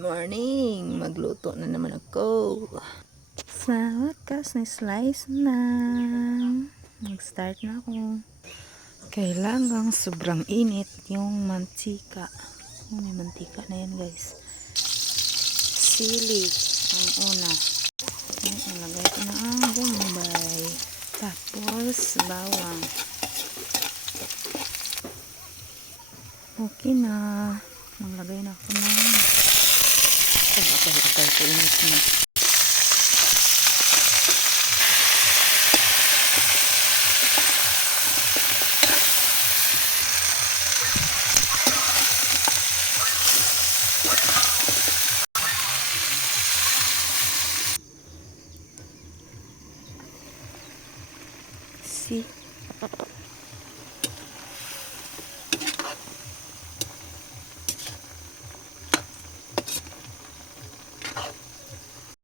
morning! Magluto na naman ako. Sa wakas na slice na. Mag-start na ako. Kailangang sobrang init yung mantika. Oh, may mantika na yan guys. Sili ang una. Ilagay ko na ang bombay. Tapos bawang. Okay na. Maglagay na ako ng pag-apay ko init na. See?